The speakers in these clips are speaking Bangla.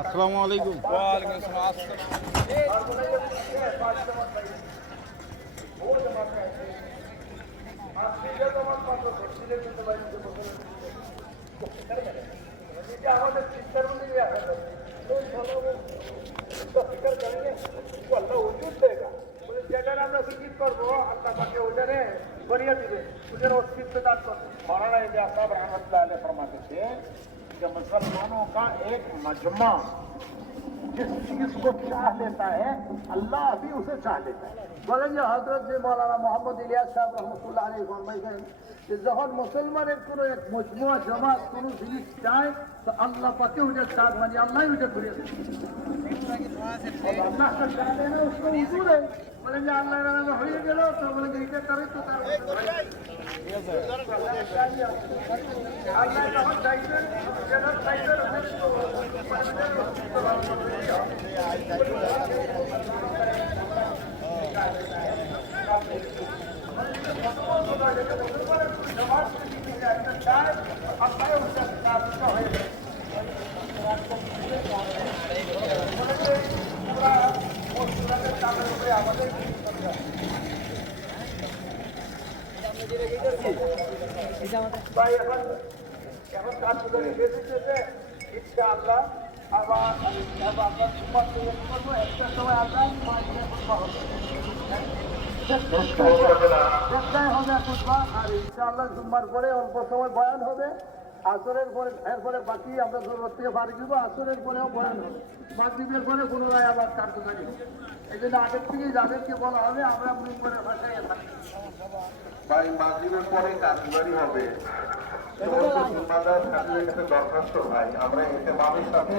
আসসালামু আলাইকুম। আমাদের চিন্তার মধ্যে আসা আমরা জিকির করব আল্লাহ পাকে ওটারে করিয়ে দিবে ওটার অস্তিত্ব দান করবে মরানা ইন্ডিয়া সব রহমতুল্লাহ আলহ ফরমাতেছে کہ مسلمانوں کا ایک مجمع جس چیز کو چاہ لیتا ہے، اللہ بھی اسے چاہ لیتا ہے۔ বলেন যে হজরত যে মৌলানা মোহাম্মদ ইলিয়াস সাহেব রহমতুল্লাহ আলী ফরমাইছেন যে যখন মুসলমানের কোনো এক মজমুয়া জমা কোনো জিনিস চায়, তো আল্লাহ পাকে ওটা চাঁদ মানে আল্লাহ ওটা ঘুরে বলেন যে আল্লাহ হয়ে গেল, তো বলেন যে এটা তারই তো তার। আল্লাহ ভাই এখন এখন কাজগুলো বেঁচেছে ইচ্ছা আল্লাহ আবার আপনার সময় আপনার আর ইনশাআল্লাহ জুম্মার পরে অল্প সময় বয়ান হবে আসরের পরে এরপরে বাকি আমরা জরুরত থেকে বাড়ি দিব আসরের পরেও বয়ান হবে মাগরীবের পরে পুনরায় আবার কার্যকারী হবে। এই আগের থেকেই যাদেরকে বলা হবে আমরা মনে করে ভাষায় থাকি পরে হবে দরখাস্ত, ভাই। আমরা এতে মামের সাথে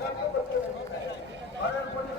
Thank you.